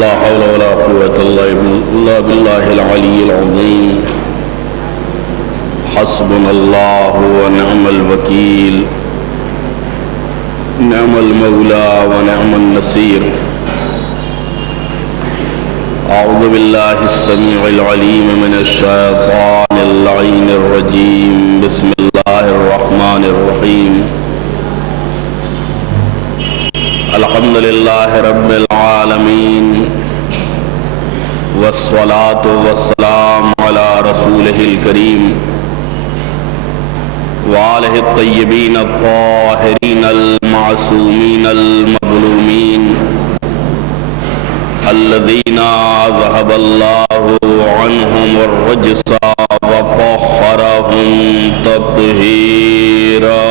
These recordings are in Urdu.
لا حول ولا قوة إلا بالله العلي العظيم. حسبنا الله ونعم الوكيل، نعم المولى ونعم النصير. أعوذ بالله السميع العليم من الشيطان اللعين الرجيم. بسم الله الرحمن الرحيم. الحمد لله رب العالمين، والصلاة والسلام على رسوله الكريم وآله الطيبين الطاهرين المعصومين المظلومين الذين أذهب الله عنهم الرجس وطهرهم تطهيرا.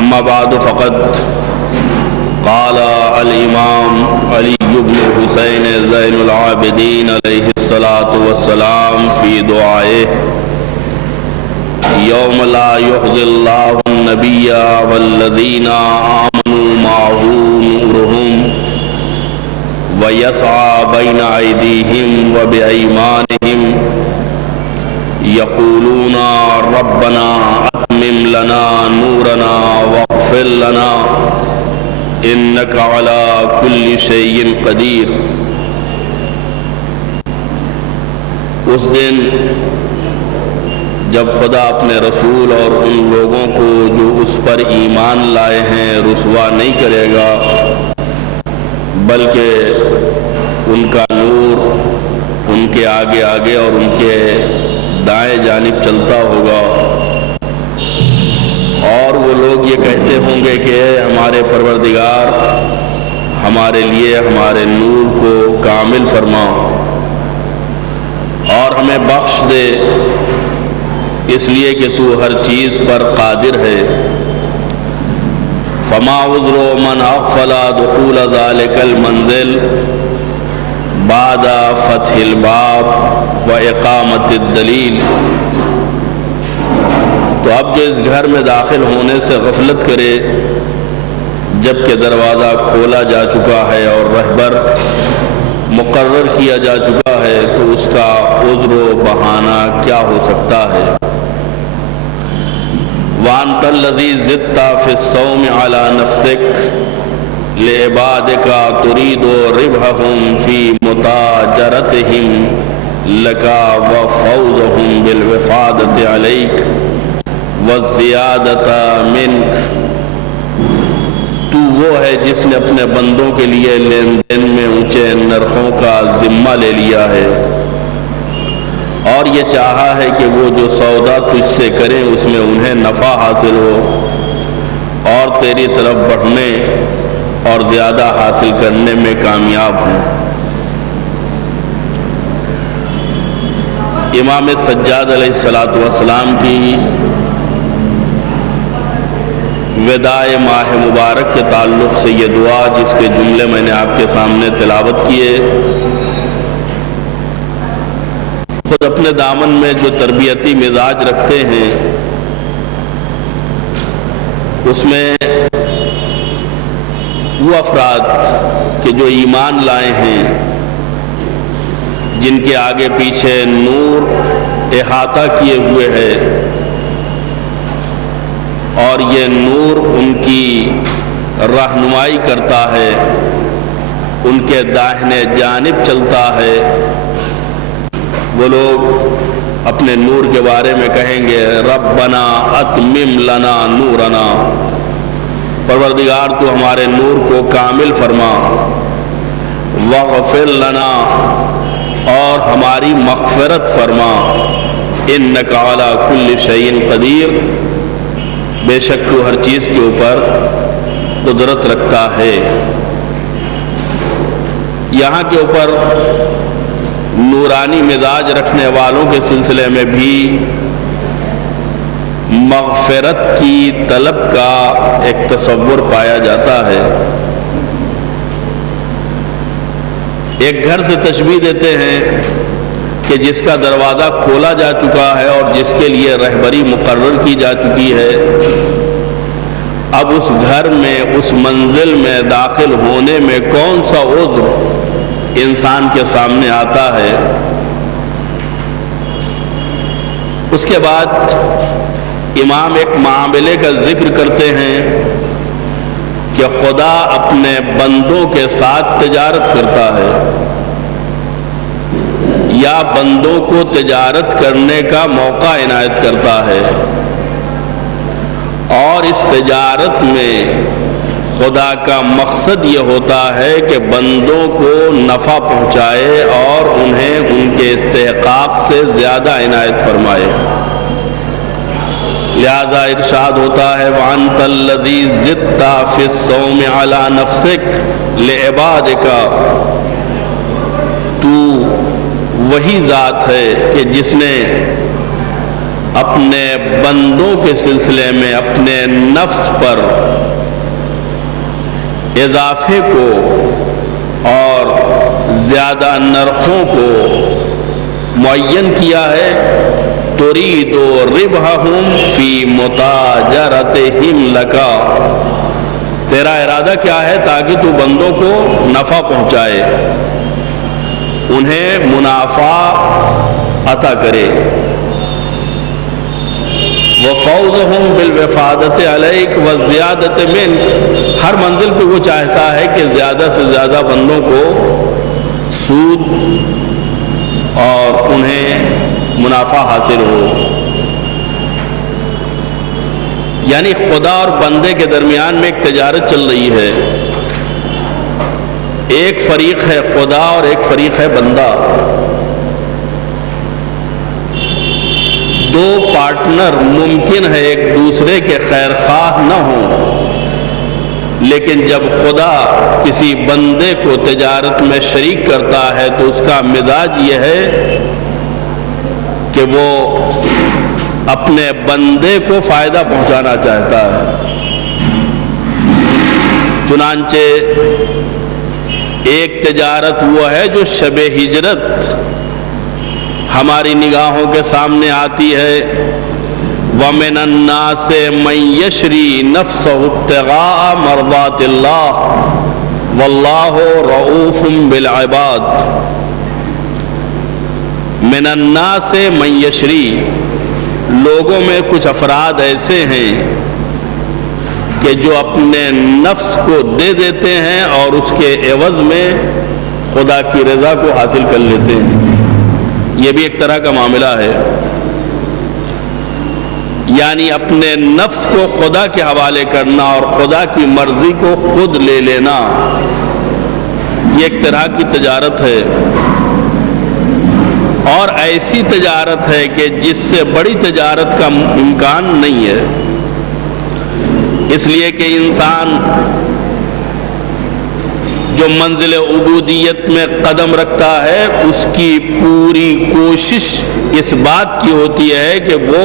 أما بعد فقد قال الإمام علي بن حسين زين العابدين عليه الصلاة والسلام في دعائه: يوم لا يخزي الله النبي والذين آمنوا معه نورهم ويسعى بين أيديهم وبأيمانهم يقولون ربنا أتمم لنا نورنا واغفر لنا إنك على كل شيء قدیر. اس دن جب خدا اپنے رسول اور ان لوگوں کو جو اس پر ایمان لائے ہیں رسوا نہیں کرے گا، بلکہ ان کا نور ان کے آگے آگے اور ان کے دائیں جانب چلتا ہوگا، اور وہ لوگ یہ کہتے ہوں گے کہ اے ہمارے پروردگار، ہمارے لیے ہمارے نور کو کامل فرما اور ہمیں بخش دے، اس لیے کہ تو ہر چیز پر قادر ہے. فما عذر من اغفل دخول ذلك المنزل بعد فتح الباب واقامت الدلیل. تو اب جو اس گھر میں داخل ہونے سے غفلت کرے جبکہ دروازہ کھولا جا چکا ہے اور رہبر مقرر کیا جا چکا ہے، تو اس کا عذر و بہانہ کیا ہو سکتا ہے؟ وَأَنْتَ الَّذِي زِدْتَ فِي الصَّوْمِ عَلَى نَفْسِكَ لِعِبَادِكَ تُرِيدُ رِبْحَهُمْ فِي مُتَاجَرَتِهِمْ لَكَ وَفَوْزَهُمْ بِالْوِفَادَةِ عَلَيْكَ وَالزِّيَادَةَ مِنْكَ. تو وہ ہے جس نے اپنے بندوں کے لیے لین دین میں اونچے نرخوں کا ذمہ لے لیا ہے، اور یہ چاہا ہے کہ وہ جو سودا تجھ سے کریں اس میں انہیں نفع حاصل ہو اور تیری طرف بڑھنے اور زیادہ حاصل کرنے میں کامیاب ہوں. امام سجاد علیہ السلام کی وداع ماہ مبارک کے تعلق سے یہ دعا، جس کے جملے میں نے آپ کے سامنے تلاوت کیے، خود اپنے دامن میں جو تربیتی مزاج رکھتے ہیں اس میں وہ افراد کہ جو ایمان لائے ہیں، جن کے آگے پیچھے نور احاطہ کیے ہوئے ہے اور یہ نور ان کی رہنمائی کرتا ہے، ان کے داہنے جانب چلتا ہے، وہ لوگ اپنے نور کے بارے میں کہیں گے ربنا اتمم لنا نورنا، پروردگار تو ہمارے نور کو کامل فرما، واغفر لنا، اور ہماری مغفرت فرما، انک علی کل شیء قدیر، بے شک تو ہر چیز کے اوپر قدرت رکھتا ہے. یہاں کے اوپر نورانی مزاج رکھنے والوں کے سلسلے میں بھی مغفرت کی طلب کا ایک تصور پایا جاتا ہے. ایک گھر سے تشبیہ دیتے ہیں کہ جس کا دروازہ کھولا جا چکا ہے اور جس کے لیے رہبری مقرر کی جا چکی ہے، اب اس گھر میں، اس منزل میں داخل ہونے میں کون سا عذر انسان کے سامنے آتا ہے؟ اس کے بعد امام ایک معاملے کا ذکر کرتے ہیں کہ خدا اپنے بندوں کے ساتھ تجارت کرتا ہے، یا بندوں کو تجارت کرنے کا موقع عنایت کرتا ہے، اور اس تجارت میں خدا کا مقصد یہ ہوتا ہے کہ بندوں کو نفع پہنچائے اور انہیں ان کے استحقاق سے زیادہ عنایت فرمائے۔ لہذا ارشاد ہوتا ہے وَأَنْتَ الَّذِي زِدْتَ فِي الصَّوْمِ عَلَى نَفْسِكَ لِعِبَادِكَ، تو وہی ذات ہے کہ جس نے اپنے بندوں کے سلسلے میں اپنے نفس پر اضافے کو اور زیادہ نرخوں کو معین کیا ہے۔ ترید ربحہم فی متاجرتہم لکا، تیرا ارادہ کیا ہے؟ تاکہ تو بندوں کو نفع پہنچائے، انہیں منافع عطا کرے۔ وَفَوْزَهُمْ بِالْوِفَادَةِ عَلَيْكَ وَالزِّيَادَةِ مِنْكَ، ہر منزل پہ وہ چاہتا ہے کہ زیادہ سے زیادہ بندوں کو سود اور انہیں منافع حاصل ہو۔ یعنی خدا اور بندے کے درمیان میں ایک تجارت چل رہی ہے، ایک فریق ہے خدا اور ایک فریق ہے بندہ، دو پارٹنر ممکن ہے ایک دوسرے کے خیر خواہ نہ ہوں، لیکن جب خدا کسی بندے کو تجارت میں شریک کرتا ہے تو اس کا مزاج یہ ہے کہ وہ اپنے بندے کو فائدہ پہنچانا چاہتا ہے۔ چنانچہ ایک تجارت وہ ہے جو شب ہجرت ہماری نگاہوں کے سامنے آتی ہے، وَمِنَ النَّاسِ مَن يَشْرِي نَفْسَهُ ابْتِغَاءَ مَرْضَاتِ اللَّهِ وَاللَّهُ رَءُوفٌ بِالْعِبَادِ۔ من الناس من یشری، لوگوں میں کچھ افراد ایسے ہیں کہ جو اپنے نفس کو دے دیتے ہیں اور اس کے عوض میں خدا کی رضا کو حاصل کر لیتے ہیں۔ یہ بھی ایک طرح کا معاملہ ہے، یعنی اپنے نفس کو خدا کے حوالے کرنا اور خدا کی مرضی کو خود لے لینا، یہ ایک طرح کی تجارت ہے، اور ایسی تجارت ہے کہ جس سے بڑی تجارت کا امکان نہیں ہے۔ اس لیے کہ انسان جو منزل عبودیت میں قدم رکھتا ہے اس کی پوری کوشش اس بات کی ہوتی ہے کہ وہ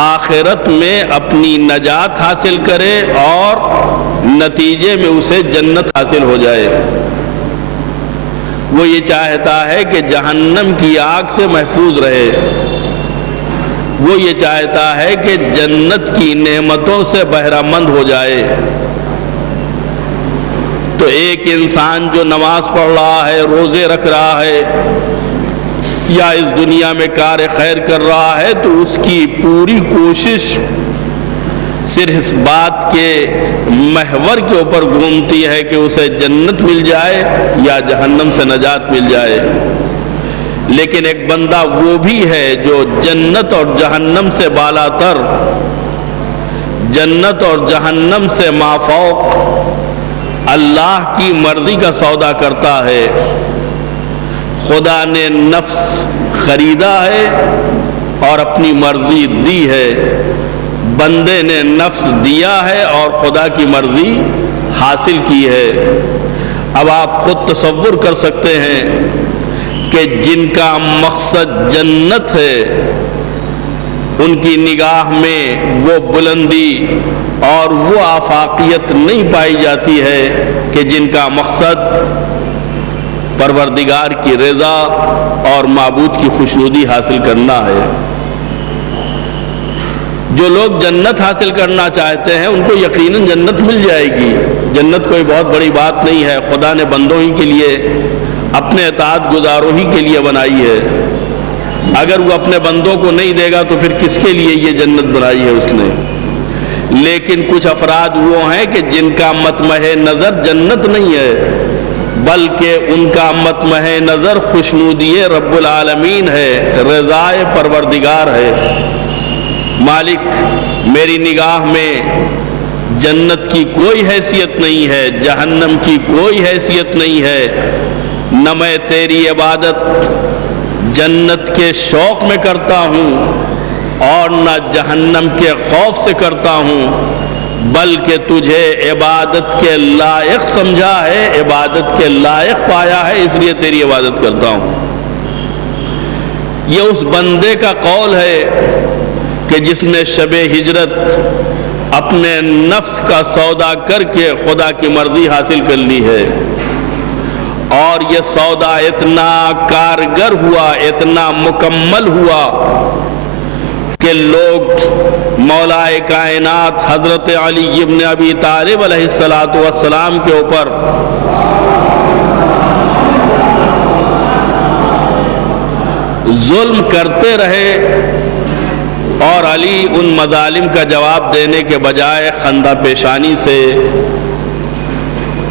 آخرت میں اپنی نجات حاصل کرے اور نتیجے میں اسے جنت حاصل ہو جائے۔ وہ یہ چاہتا ہے کہ جہنم کی آگ سے محفوظ رہے، وہ یہ چاہتا ہے کہ جنت کی نعمتوں سے بہرہ مند ہو جائے۔ تو ایک انسان جو نماز پڑھ رہا ہے، روزے رکھ رہا ہے، یا اس دنیا میں کار خیر کر رہا ہے، تو اس کی پوری کوشش صرف اس بات کے محور کے اوپر گھومتی ہے کہ اسے جنت مل جائے یا جہنم سے نجات مل جائے۔ لیکن ایک بندہ وہ بھی ہے جو جنت اور جہنم سے بالا تر، جنت اور جہنم سے مافوق اللہ کی مرضی کا سودا کرتا ہے۔ خدا نے نفس خریدا ہے اور اپنی مرضی دی ہے، بندے نے نفس دیا ہے اور خدا کی مرضی حاصل کی ہے۔ اب آپ خود تصور کر سکتے ہیں کہ جن کا مقصد جنت ہے ان کی نگاہ میں وہ بلندی اور وہ آفاقیت نہیں پائی جاتی ہے کہ جن کا مقصد پروردگار کی رضا اور معبود کی خوشنودی حاصل کرنا ہے۔ جو لوگ جنت حاصل کرنا چاہتے ہیں ان کو یقیناً جنت مل جائے گی. جنت کوئی بہت بڑی بات نہیں ہے. خدا نے بندوں ہی کے لیے، اپنے اطاعت گزاروں ہی کے لیے بنائی ہے. اگر وہ اپنے بندوں کو نہیں دے گا تو پھر کس کے لیے یہ جنت بنائی ہے اس نے؟ لیکن کچھ افراد وہ ہیں کہ جن کا مطمع نظر جنت نہیں ہے، بلکہ ان کا مطمع نظر خوشنودی رب العالمین ہے، رضائے پروردگار ہے. مالک، میری نگاہ میں جنت کی کوئی حیثیت نہیں ہے، جہنم کی کوئی حیثیت نہیں ہے. نہ میں تیری عبادت جنت کے شوق میں کرتا ہوں اور نہ جہنم کے خوف سے کرتا ہوں، بلکہ تجھے عبادت کے لائق سمجھا ہے، عبادت کے لائق پایا ہے، اس لیے تیری عبادت کرتا ہوں. یہ اس بندے کا قول ہے کہ جس نے شب ہجرت اپنے نفس کا سودا کر کے خدا کی مرضی حاصل کر لی ہے، اور یہ سودا اتنا کارگر ہوا، اتنا مکمل ہوا کہ لوگ مولا کائنات حضرت علی ابن ابی طالب علیہ السلام کے اوپر ظلم کرتے رہے، اور علی ان مظالم کا جواب دینے کے بجائے خندہ پیشانی سے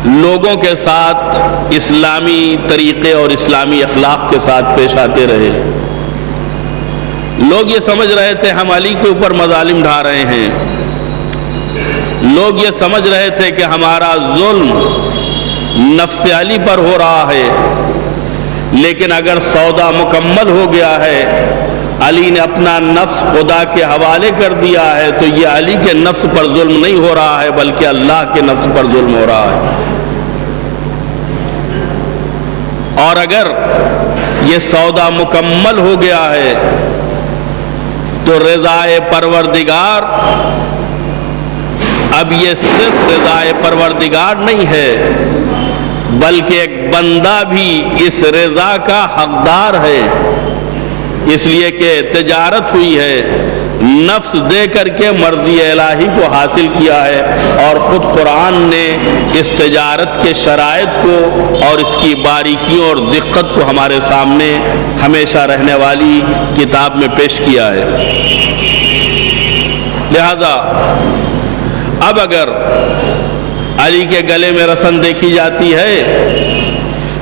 لوگوں کے ساتھ اسلامی طریقے اور اسلامی اخلاق کے ساتھ پیش آتے رہے. لوگ یہ سمجھ رہے تھے ہم علی کے اوپر مظالم ڈھا رہے ہیں، لوگ یہ سمجھ رہے تھے کہ ہمارا ظلم نفس علی پر ہو رہا ہے. لیکن اگر سودا مکمل ہو گیا ہے، علی نے اپنا نفس خدا کے حوالے کر دیا ہے، تو یہ علی کے نفس پر ظلم نہیں ہو رہا ہے بلکہ اللہ کے نفس پر ظلم ہو رہا ہے. اور اگر یہ سودا مکمل ہو گیا ہے تو رضائے پروردگار اب یہ صرف رضائے پروردگار نہیں ہے، بلکہ ایک بندہ بھی اس رضا کا حقدار ہے. اس لیے کہ تجارت ہوئی ہے، نفس دے کر کے مرضی الہی کو حاصل کیا ہے، اور خود قرآن نے اس تجارت کے شرائط کو اور اس کی باریکیوں اور دقت کو ہمارے سامنے ہمیشہ رہنے والی کتاب میں پیش کیا ہے. لہذا اب اگر علی کے گلے میں رسن دیکھی جاتی ہے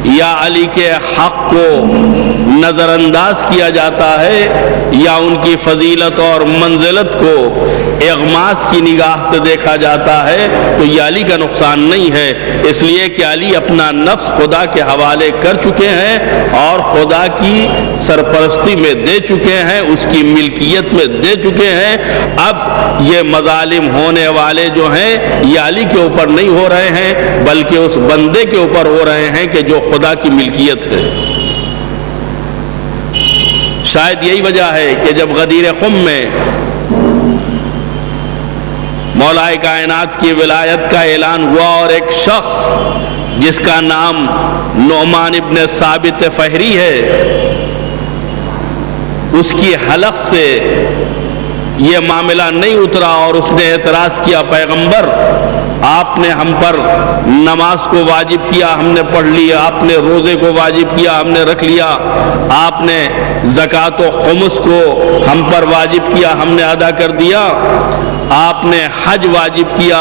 یا علی کے حق کو نظر انداز کیا جاتا ہے یا ان کی فضیلت اور منزلت کو اغماس کی نگاہ سے دیکھا جاتا ہے تو یہ علی کا نقصان نہیں ہے، اس لیے کہ علی اپنا نفس خدا کے حوالے کر چکے ہیں اور خدا کی سرپرستی میں دے چکے ہیں، اس کی ملکیت میں دے چکے ہیں. اب یہ مظالم ہونے والے جو ہیں یہ علی کے اوپر نہیں ہو رہے ہیں بلکہ اس بندے کے اوپر ہو رہے ہیں کہ جو خدا کی ملکیت ہے. شاید یہی وجہ ہے کہ جب غدیر خم میں مولا کائنات کی ولایت کا اعلان ہوا اور ایک شخص جس کا نام نعمان ابن ثابت فہری ہے، اس کی حلق سے یہ معاملہ نہیں اترا اور اس نے اعتراض کیا، پیغمبر آپ نے ہم پر نماز کو واجب کیا، ہم نے پڑھ لیا، آپ نے روزے کو واجب کیا، ہم نے رکھ لیا، آپ نے زکوٰۃ و خمس کو ہم پر واجب کیا، ہم نے ادا کر دیا، آپ نے حج واجب کیا،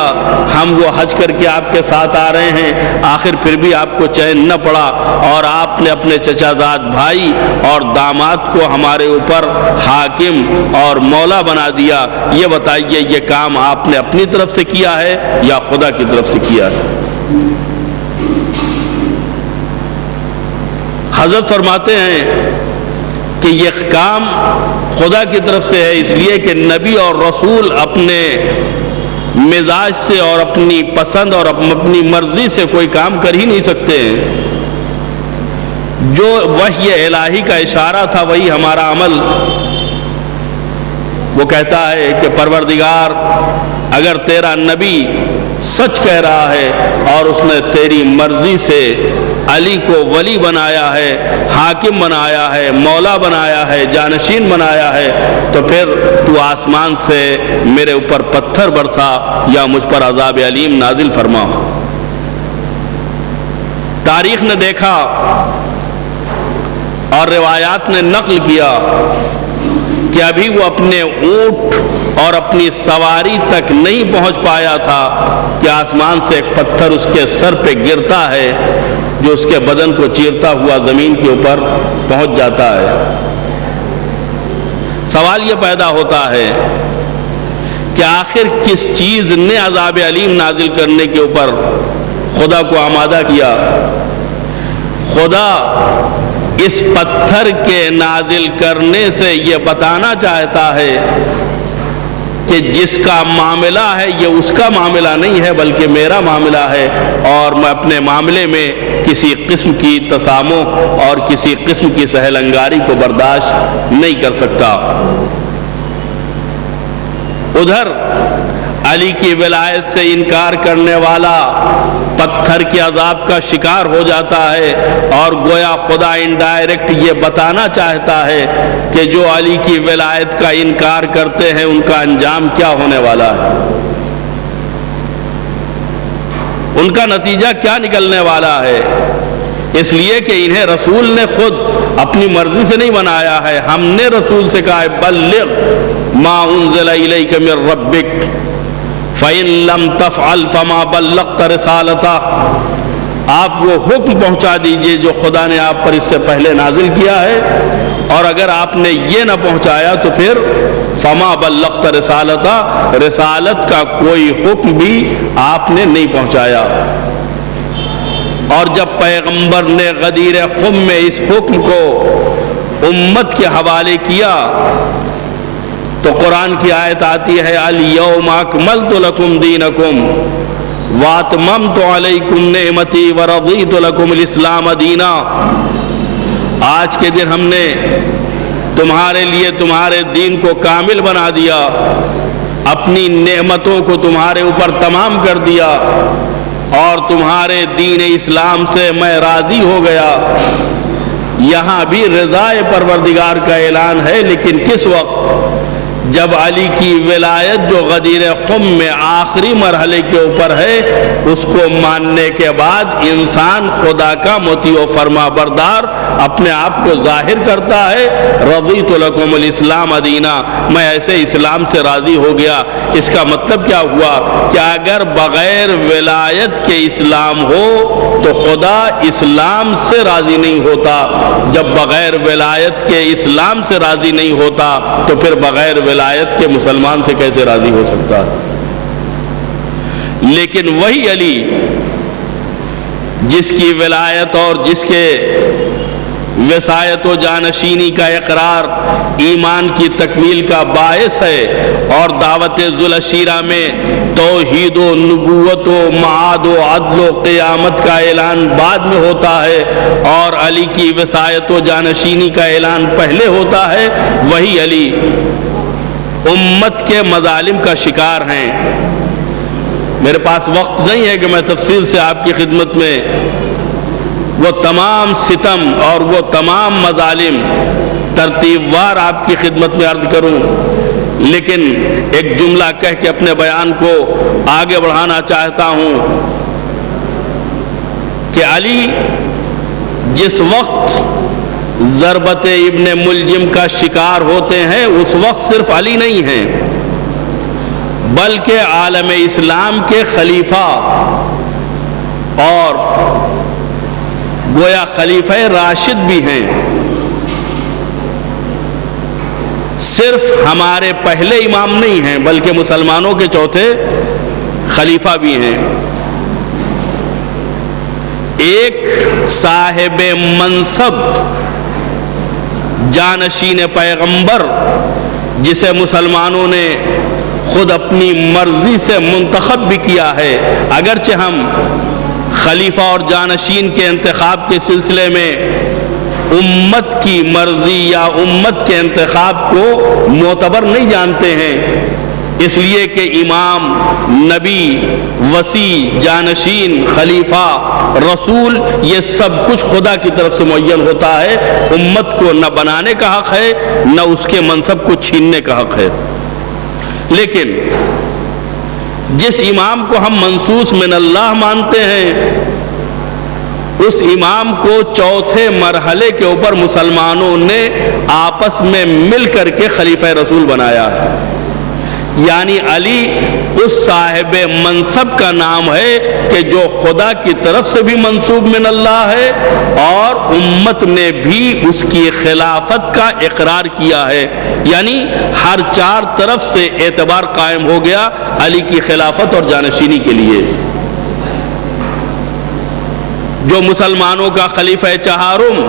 ہم وہ حج کر کے آپ کے ساتھ آ رہے ہیں، آخر پھر بھی آپ کو چین نہ پڑا اور آپ نے اپنے چچا زاد بھائی اور داماد کو ہمارے اوپر حاکم اور مولا بنا دیا. یہ بتائیے یہ کام آپ نے اپنی طرف سے کیا ہے یا خدا کی طرف سے کیا ہے؟ حضرت فرماتے ہیں کہ یہ کام خدا کی طرف سے ہے، اس لیے کہ نبی اور رسول اپنے مزاج سے اور اپنی پسند اور اپنی مرضی سے کوئی کام کر ہی نہیں سکتے ہیں. جو وحی الہی کا اشارہ تھا وہی ہمارا عمل. وہ کہتا ہے کہ پروردگار اگر تیرا نبی سچ کہہ رہا ہے اور اس نے تیری مرضی سے علی کو ولی بنایا ہے، حاکم بنایا ہے، مولا بنایا ہے، جانشین بنایا ہے، تو پھر تو آسمان سے میرے اوپر پتھر برسا یا مجھ پر عذاب علیم نازل فرما۔ تاریخ نے دیکھا اور روایات نے نقل کیا کہ ابھی وہ اپنے اونٹ اور اپنی سواری تک نہیں پہنچ پایا تھا کہ آسمان سے ایک پتھر اس کے سر پہ گرتا ہے جو اس کے بدن کو چیرتا ہوا زمین کے اوپر پہنچ جاتا ہے۔ سوال یہ پیدا ہوتا ہے کہ آخر کس چیز نے عذاب علیم نازل کرنے کے اوپر خدا کو آمادہ کیا؟ خدا اس پتھر کے نازل کرنے سے یہ بتانا چاہتا ہے کہ جس کا معاملہ ہے یہ اس کا معاملہ نہیں ہے بلکہ میرا معاملہ ہے، اور میں اپنے معاملے میں کسی قسم کی تسامح اور کسی قسم کی سہل انگاری کو برداشت نہیں کر سکتا۔ ادھر علی کی ولایت سے انکار کرنے والا پتھر کے عذاب کا شکار ہو جاتا ہے، اور گویا خدا انڈائریکٹ یہ بتانا چاہتا ہے کہ جو علی کی ولایت کا انکار کرتے ہیں ان کا انجام کیا ہونے والا ہے، ان کا نتیجہ کیا نکلنے والا ہے۔ اس لیے کہ انہیں رسول نے خود اپنی مرضی سے نہیں بنایا ہے، ہم نے رسول سے کہا ہے بلغ ما انزل الیک من ربک فَإِن لَمْ تَفْعَلْ فَمَا بَلَّغْتَ رِسَالَتَهُ، آپ وہ حکم پہنچا دیجئے جو خدا نے آپ پر اس سے پہلے نازل کیا ہے، اور اگر آپ نے یہ نہ پہنچایا تو پھر فَمَا بَلَّغْتَ رِسَالَتَهُ، رسالت کا کوئی حکم بھی آپ نے نہیں پہنچایا۔ اور جب پیغمبر نے غدیر خم میں اس حکم کو امت کے حوالے کیا تو قرآن کی آیت آتی ہے الیوم اکملت لکم دینکم واتممت علیکم نعمتی ورضیت لکم الاسلام دینا، آج کے دن ہم نے تمہارے لیے تمہارے دین کو کامل بنا دیا، اپنی نعمتوں کو تمہارے اوپر تمام کر دیا، اور تمہارے دین اسلام سے میں راضی ہو گیا۔ یہاں بھی رضائے پروردگار کا اعلان ہے، لیکن کس وقت؟ جب علی کی ولایت جو غدیر خم میں آخری مرحلے کے اوپر ہے اس کو ماننے کے بعد انسان خدا کا مطیع و فرما بردار اپنے آپ کو ظاہر کرتا ہے، رضیت لکم الاسلام دینا، میں ایسے اسلام سے راضی ہو گیا۔ اس کا مطلب کیا ہوا کہ اگر بغیر ولایت کے اسلام ہو تو خدا اسلام سے راضی نہیں ہوتا، جب بغیر ولایت کے اسلام سے راضی نہیں ہوتا تو پھر بغیر ولایت کے مسلمان سے کیسے راضی ہو سکتا ہے؟ لیکن وہی علی جس کی ولایت اور جس کے وصایت و جانشینی کا اقرار ایمان کی تکمیل کا باعث ہے، اور دعوت ذوالعشیرہ میں توحید و نبوت و معاد و عدل و قیامت کا اعلان بعد میں ہوتا ہے اور علی کی وصایت و جانشینی کا اعلان پہلے ہوتا ہے، وہی علی امت کے مظالم کا شکار ہیں۔ میرے پاس وقت نہیں ہے کہ میں تفصیل سے آپ کی خدمت میں وہ تمام ستم اور وہ تمام مظالم ترتیب وار آپ کی خدمت میں عرض کروں، لیکن ایک جملہ کہہ کے اپنے بیان کو آگے بڑھانا چاہتا ہوں کہ علی جس وقت ضربت ابن ملجم کا شکار ہوتے ہیں اس وقت صرف علی نہیں ہیں بلکہ عالم اسلام کے خلیفہ اور گویا خلیفہ راشد بھی ہیں، صرف ہمارے پہلے امام نہیں ہیں بلکہ مسلمانوں کے چوتھے خلیفہ بھی ہیں۔ ایک صاحب منصب جانشین پیغمبر جسے مسلمانوں نے خود اپنی مرضی سے منتخب بھی کیا ہے، اگرچہ ہم خلیفہ اور جانشین کے انتخاب کے سلسلے میں امت کی مرضی یا امت کے انتخاب کو معتبر نہیں جانتے ہیں، اس لیے کہ امام، نبی، وصی، جانشین، خلیفہ، رسول، یہ سب کچھ خدا کی طرف سے معین ہوتا ہے. امت کو نہ بنانے کا حق ہے نہ اس کے منصب کو چھیننے کا حق ہے. لیکن جس امام کو ہم منصوص من اللہ مانتے ہیں، اس امام کو چوتھے مرحلے کے اوپر مسلمانوں نے آپس میں مل کر کے خلیفہ رسول بنایا ہے. یعنی علی اس صاحب منصب کا نام ہے کہ جو خدا کی طرف سے بھی منصوب من اللہ ہے اور امت نے بھی اس کی خلافت کا اقرار کیا ہے. یعنی ہر چار طرف سے اعتبار قائم ہو گیا علی کی خلافت اور جانشینی کے لیے. جو مسلمانوں کا خلیفہ چہارم،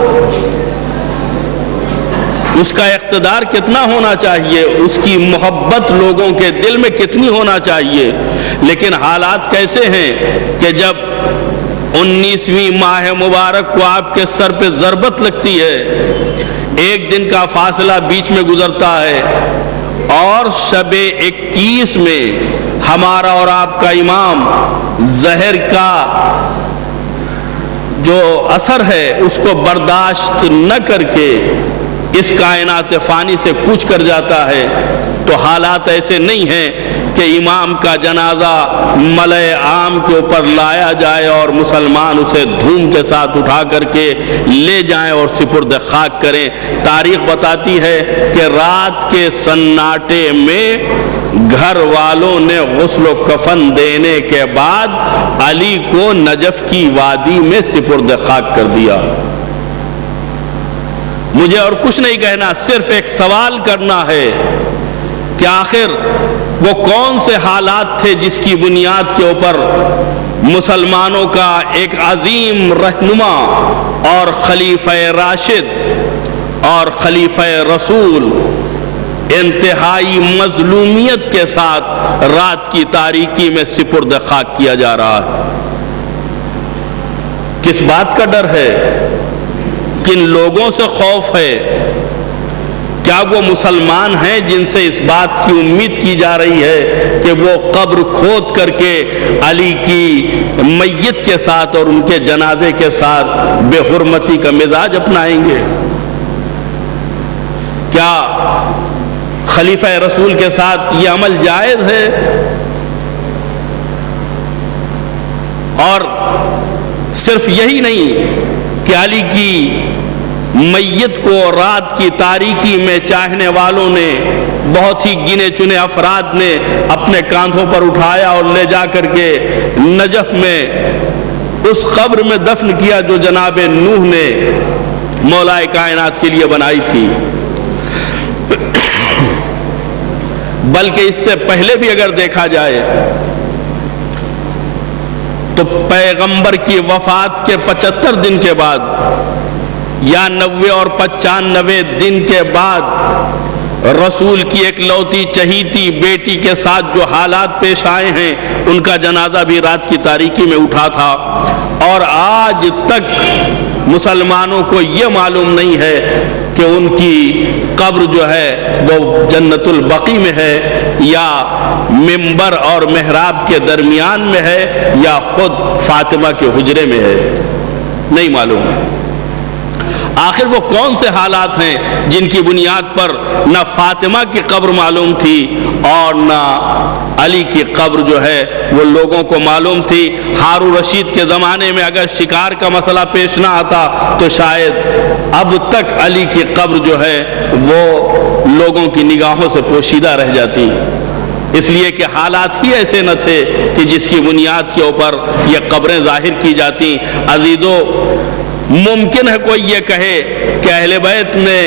اس کا اقتدار کتنا ہونا چاہیے، اس کی محبت لوگوں کے دل میں کتنی ہونا چاہیے. لیکن حالات کیسے ہیں کہ جب 19ویں ماہ مبارک کو آپ کے سر پہ ضربت لگتی ہے، ایک دن کا فاصلہ بیچ میں گزرتا ہے، اور شب 21 میں ہمارا اور آپ کا امام زہر کا جو اثر ہے اس کو برداشت نہ کر کے اس کائنات فانی سے کوچ کر جاتا ہے، تو حالات ایسے نہیں ہیں کہ امام کا جنازہ ملأ عام کے اوپر لایا جائے اور مسلمان اسے دھوم کے ساتھ اٹھا کر کے لے جائیں اور سپرد خاک کریں. تاریخ بتاتی ہے کہ رات کے سناٹے میں گھر والوں نے غسل و کفن دینے کے بعد علی کو نجف کی وادی میں سپرد خاک کر دیا. مجھے اور کچھ نہیں کہنا، صرف ایک سوال کرنا ہے کہ آخر وہ کون سے حالات تھے جس کی بنیاد کے اوپر مسلمانوں کا ایک عظیم رہنما اور خلیفہ راشد اور خلیفہ رسول انتہائی مظلومیت کے ساتھ رات کی تاریکی میں سپرد خاک کیا جا رہا ہے. کس بات کا ڈر ہے؟ کن لوگوں سے خوف ہے؟ کیا وہ مسلمان ہیں جن سے اس بات کی امید کی جا رہی ہے کہ وہ قبر کھود کر کے علی کی میت کے ساتھ اور ان کے جنازے کے ساتھ بے حرمتی کا مزاج اپنائیں گے؟ کیا خلیفہ رسول کے ساتھ یہ عمل جائز ہے؟ اور صرف یہی نہیں کہ علی کی میت کو رات کی تاریکی میں چاہنے والوں نے، بہت ہی گنے چنے افراد نے اپنے کاندھوں پر اٹھایا اور لے جا کر کے نجف میں اس قبر میں دفن کیا جو جناب نوح نے مولا کائنات کے لیے بنائی تھی. بلکہ اس سے پہلے بھی اگر دیکھا جائے تو پیغمبر کی وفات کے 75 دن کے بعد یا 90 اور 95 دن کے بعد رسول کی ایک لوتی چہیتی بیٹی کے ساتھ جو حالات پیش آئے ہیں، ان کا جنازہ بھی رات کی تاریکی میں اٹھا تھا. اور آج تک مسلمانوں کو یہ معلوم نہیں ہے کہ ان کی قبر جو ہے وہ جنت البقیع میں ہے یا منبر اور محراب کے درمیان میں ہے یا خود فاطمہ کے حجرے میں ہے. نہیں معلوم. آخر وہ کون سے حالات ہیں جن کی بنیاد پر نہ فاطمہ کی قبر معلوم تھی اور نہ علی کی قبر جو ہے وہ لوگوں کو معلوم تھی؟ ہارون رشید کے زمانے میں اگر شکار کا مسئلہ پیش نہ آتا تو شاید اب تک علی کی قبر جو ہے وہ لوگوں کی نگاہوں سے پوشیدہ رہ جاتی، اس لیے کہ حالات ہی ایسے نہ تھے کہ جس کی بنیاد کے اوپر یہ قبریں ظاہر کی جاتی. عزیزو، ممکن ہے کوئی یہ کہے کہ اہل بیت نے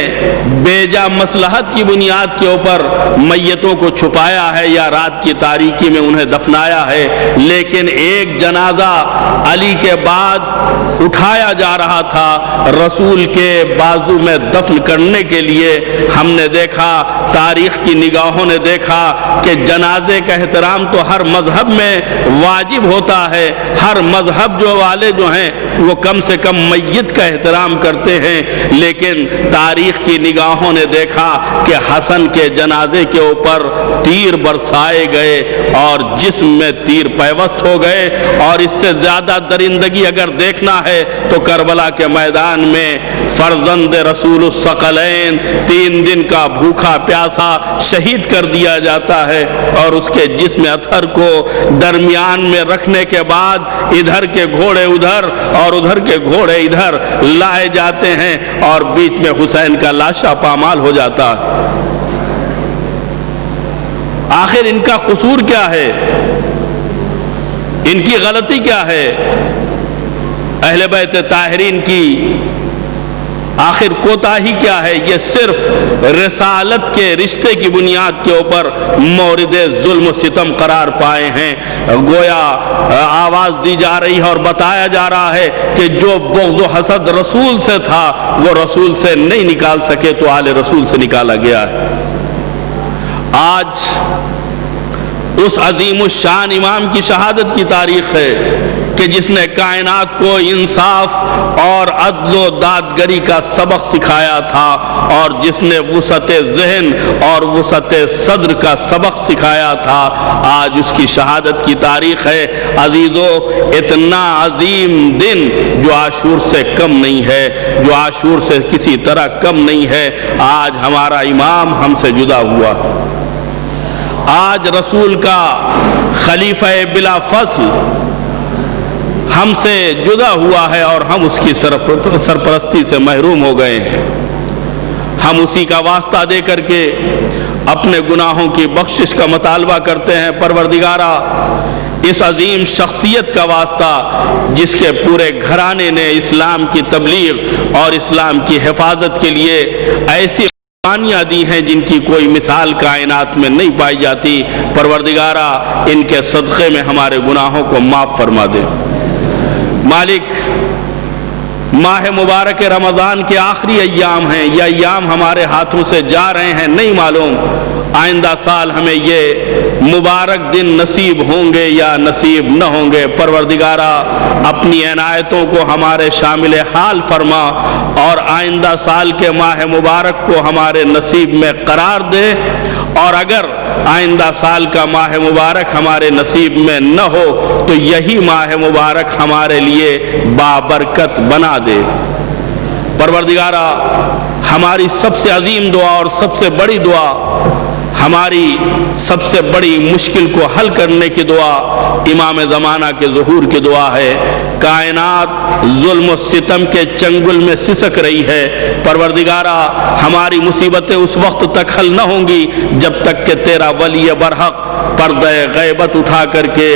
بیجا مصلحت کی بنیاد کے اوپر میتوں کو چھپایا ہے یا رات کی تاریکی میں انہیں دفنایا ہے، لیکن ایک جنازہ علی کے بعد اٹھایا جا رہا تھا رسول کے بازو میں دفن کرنے کے لیے. ہم نے دیکھا، تاریخ کی نگاہوں نے دیکھا کہ جنازے کا احترام تو ہر مذہب میں واجب ہوتا ہے. ہر مذہب جو والے جو ہیں وہ کم سے کم میت کا احترام کرتے ہیں، لیکن لیکن تاریخ کی نگاہوں نے دیکھا کہ حسن کے جنازے کے اوپر تیر برسائے گئے اور جسم میں تیر پیوست ہو گئے، اور اس سے زیادہ درندگی اگر دیکھنا ہے تو کربلا کے میدان میں فرزند رسول الثقلین 3 دن کا بھوکا پیاسا شہید کر دیا جاتا ہے، اور اس کے جسم اطہر کو درمیان میں رکھنے کے بعد ادھر کے گھوڑے ادھر اور ادھر کے گھوڑے ادھر لائے جاتے ہیں، اور بیچ میں حسین کا لاشا پامال ہو جاتا ہے۔ آخر ان کا قصور کیا ہے؟ ان کی غلطی کیا ہے؟ اہل بیت طاہرین کی آخر کوتاہی کیا ہے؟ یہ صرف رسالت کے رشتے کی بنیاد کے اوپر مورد ظلم و ستم قرار پائے ہیں۔ گویا آواز دی جا رہی ہے اور بتایا جا رہا ہے کہ جو بغض و حسد رسول سے تھا وہ رسول سے نہیں نکال سکے تو آل رسول سے نکالا گیا ہے۔ آج اس عظیم الشان امام کی شہادت کی تاریخ ہے کہ جس نے کائنات کو انصاف اور عدل و دادگری کا سبق سکھایا تھا، اور جس نے وسعت ذہن اور وسعت صدر کا سبق سکھایا تھا، آج اس کی شہادت کی تاریخ ہے۔ عزیزو، اتنا عظیم دن جو عاشور سے کم نہیں ہے، جو عاشور سے کسی طرح کم نہیں ہے، آج ہمارا امام ہم سے جدا ہوا۔ آج رسول کا خلیفہ بلا فصل ہم سے جدا ہوا ہے، اور ہم اس کی سرپرستی سے محروم ہو گئے ہیں۔ ہم اسی کا واسطہ دے کر کے اپنے گناہوں کی بخشش کا مطالبہ کرتے ہیں۔ پروردگارا، اس عظیم شخصیت کا واسطہ جس کے پورے گھرانے نے اسلام کی تبلیغ اور اسلام کی حفاظت کے لیے ایسی قربانیاں دی ہیں جن کی کوئی مثال کائنات میں نہیں پائی جاتی، پروردگارا ان کے صدقے میں ہمارے گناہوں کو معاف فرما دے۔ مالک، ماہ مبارک رمضان کے آخری ایام ہیں، یہ ایام ہمارے ہاتھوں سے جا رہے ہیں، نہیں معلوم آئندہ سال ہمیں یہ مبارک دن نصیب ہوں گے یا نصیب نہ ہوں گے۔ پروردگارا، اپنی عنایتوں کو ہمارے شامل حال فرما، اور آئندہ سال کے ماہ مبارک کو ہمارے نصیب میں قرار دے، اور اگر آئندہ سال کا ماہ مبارک ہمارے نصیب میں نہ ہو تو یہی ماہ مبارک ہمارے لیے بابرکت بنا دے۔ پروردگارا، ہماری سب سے عظیم دعا اور سب سے بڑی دعا، ہماری سب سے بڑی مشکل کو حل کرنے کی دعا امام زمانہ کے ظہور کی دعا ہے۔ کائنات ظلم و ستم کے چنگل میں سسک رہی ہے، پروردگارا ہماری مصیبتیں اس وقت تک حل نہ ہوں گی جب تک کہ تیرا ولی برحق پردہ غیبت اٹھا کر کے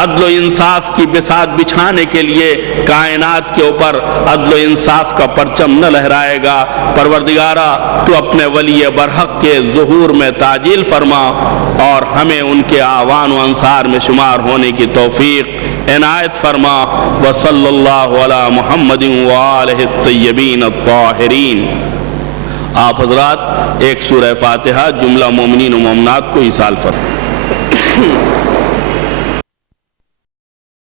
عدل و انصاف کی بساط بچھانے کے لیے کائنات کے اوپر عدل و انصاف کا پرچم نہ لہرائے گا۔ پروردگارا، تو اپنے ولی برحق کے ظہور میں تعجیل فرما، اور ہمیں ان کے اعوان و انصار میں شمار ہونے کی توفیق عنایت فرما۔ وصلی اللہ علی محمد وآلہ الطیبین الطاہرین۔ آپ حضرات ایک سورہ فاتحہ جملہ مومنین و مومنات کو ایصال فرمائیں۔